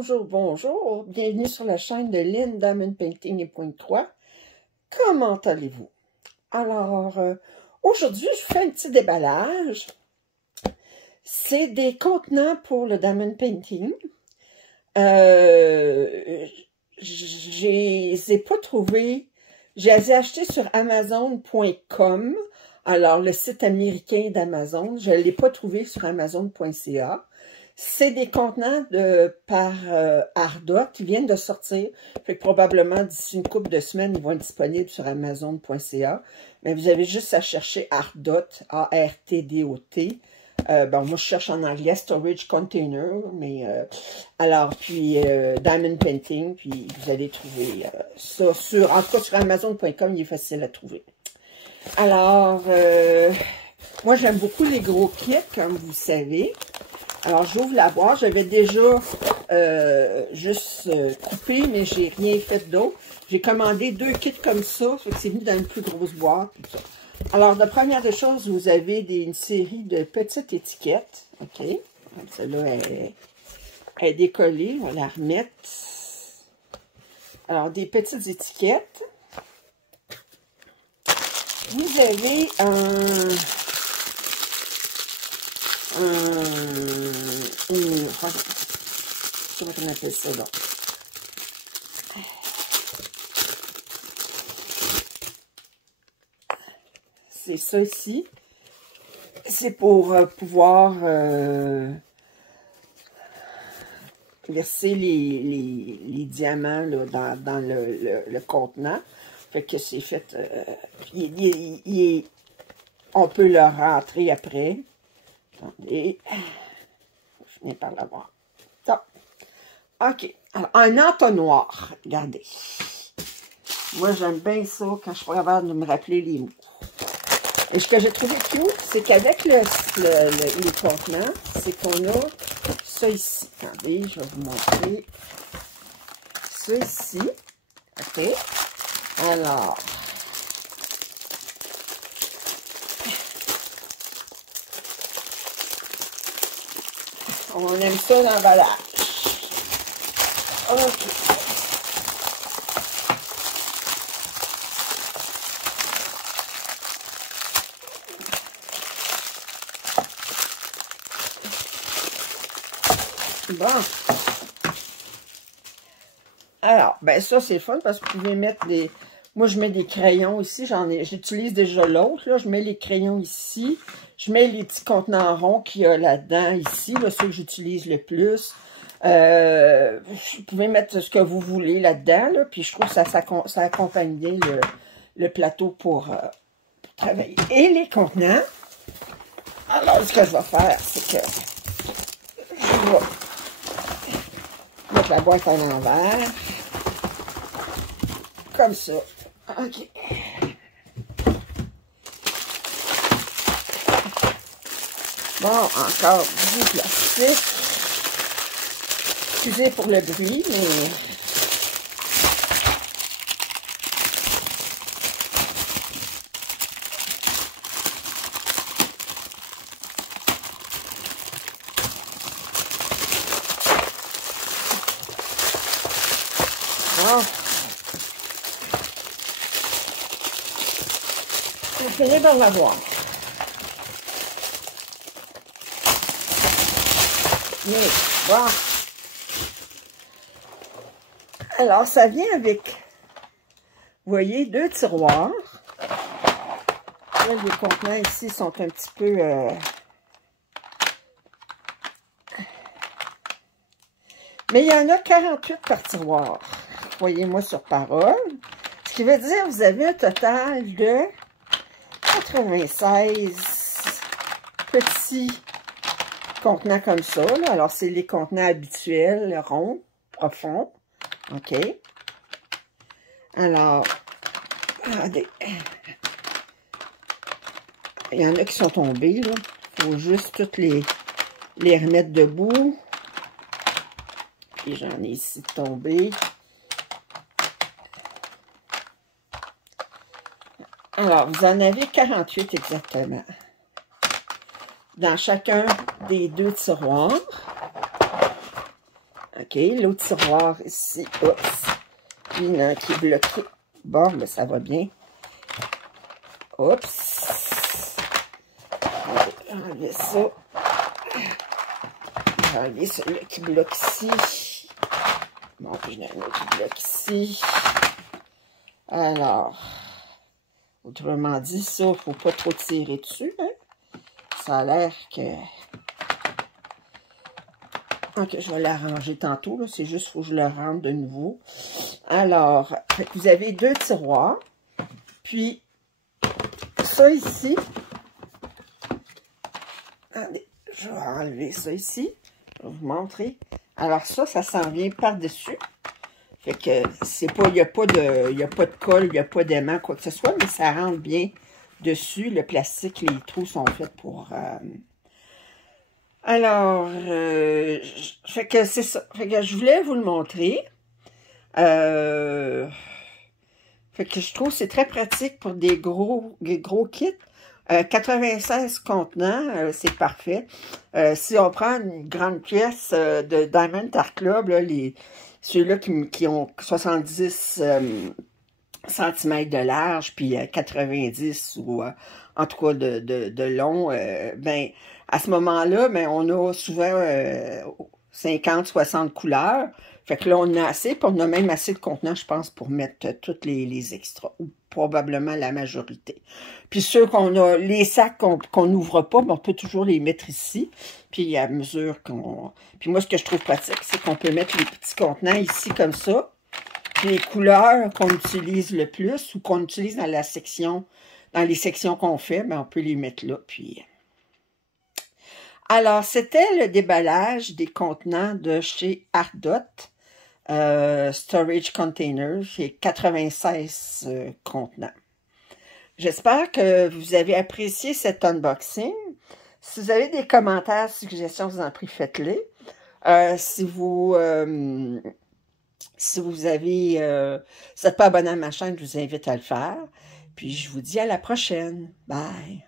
Bonjour, bonjour. Bienvenue sur la chaîne de Lynn Diamond Painting et Point 3. Comment allez-vous? Alors, aujourd'hui, je vous fais un petit déballage. C'est des contenants pour le Diamond Painting. Je les ai pas trouvés. Je les ai achetés sur Amazon.com. Alors, le site américain d'Amazon. Je ne l'ai pas trouvé sur Amazon.ca. C'est des contenants par Ardot qui viennent de sortir. Fait que probablement d'ici une couple de semaines, ils vont être disponibles sur Amazon.ca. Mais vous avez juste à chercher Ardot, A-R-T-D-O-T. Bon, moi je cherche en anglais Storage Container, mais alors puis Diamond Painting, puis vous allez trouver ça sur, en tout cas sur Amazon.com, il est facile à trouver. Alors, moi j'aime beaucoup les gros kits, comme vous savez. Alors, j'ouvre la boîte. J'avais déjà juste coupé, mais j'ai rien fait d'autre. J'ai commandé 2 kits comme ça. Fait que c'est venu dans une plus grosse boîte. Alors, la première des choses, vous avez une série de petites étiquettes. OK. Celle-là est décollée. On va la remettre. Alors, des petites étiquettes. Vous avez comment on appelle ça là? C'est ça ici. C'est pour pouvoir verser les diamants là, dans le contenant. Fait que c'est fait. On peut le rentrer après. Attendez. Je finis par l'avoir. OK. Alors, un entonnoir. Regardez. Moi, j'aime bien ça quand je suis capable de me rappeler les mots. Et ce que j'ai trouvé cute, c'est qu'avec les contenants, c'est qu'on a ça ici. Attendez, je vais vous montrer. Ça ici. OK. Alors. On aime ça l'emballage. OK. Bon. Alors, ben ça, c'est fun parce que vous pouvez mettre des... Moi, je mets des crayons ici. J'utilise déjà l'autre. Là, je mets les crayons ici. Je mets les petits contenants ronds qu'il y a là-dedans, ici. Là, ceux que j'utilise le plus. Vous pouvez mettre ce que vous voulez là-dedans. Là, puis je trouve que ça accompagne bien le plateau pour travailler. Et les contenants. Alors, ce que je vais faire, c'est que je vais mettre la boîte à l'envers. Comme ça. OK. Bon, encore du plastique. Excusez pour le bruit, mais... Bon. Je vais finir par l'avoir. Mais, bon. Alors, ça vient avec, vous voyez, 2 tiroirs. Là, les contenants ici sont un petit peu... Mais il y en a 48 par tiroir. Voyez-moi sur parole. Ce qui veut dire que vous avez un total de 96 petits contenants comme ça. Là. Alors, c'est les contenants habituels, ronds, profonds. OK. Alors, regardez. Il y en a qui sont tombés, là. Il faut juste toutes les remettre debout. Puis j'en ai ici tombé. Alors, vous en avez 48 exactement. Dans chacun des 2 tiroirs. OK. OK, l'autre tiroir ici. Oups. Puis il y en a un qui est bloqué. Bon, mais ça va bien. Oups. On va enlever ça. Je vais enlever celui-là qui bloque ici. Bon, puis j'en ai un autre qui bloque ici. Alors, autrement dit, ça, il ne faut pas trop tirer dessus. Hein? Ça a l'air que... Ok, je vais l'arranger tantôt. C'est juste qu'il faut que je le rentre de nouveau. Alors, vous avez deux tiroirs. Puis, ça ici. Attendez, je vais enlever ça ici. Je vais vous montrer. Alors ça s'en vient par-dessus. Fait que c'est pas, il n'y a pas de colle, il n'y a pas d'aimant, quoi que ce soit, mais ça rentre bien dessus. Le plastique, les trous sont faits pour... Alors, fait que c'est ça. Fait que je voulais vous le montrer. Fait que je trouve que c'est très pratique pour des gros kits. 96 contenants, c'est parfait. Si on prend une grande pièce de Diamond Art Club, là, ceux-là qui ont 70 cm de large, puis 90 ou en tout cas de long, ben à ce moment-là, ben, on a souvent 50-60 couleurs. Fait que là, on a assez, puis on a même assez de contenants, je pense, pour mettre toutes les extras, ou probablement la majorité. Puis ceux qu'on a, les sacs qu'on n'ouvre pas, ben, on peut toujours les mettre ici. Puis à mesure qu'on... Puis moi, ce que je trouve pratique, c'est qu'on peut mettre les petits contenants ici comme ça. Puis les couleurs qu'on utilise le plus, ou qu'on utilise dans la section, dans les sections qu'on fait, ben, on peut les mettre là, puis... Alors, c'était le déballage des contenants de chez Ardot. Storage Container, c'est 96 contenants. J'espère que vous avez apprécié cet unboxing. Si vous avez des commentaires, suggestions, vous en prie, faites-les. Si vous n'êtes pas abonné à ma chaîne, je vous invite à le faire. Puis je vous dis à la prochaine. Bye!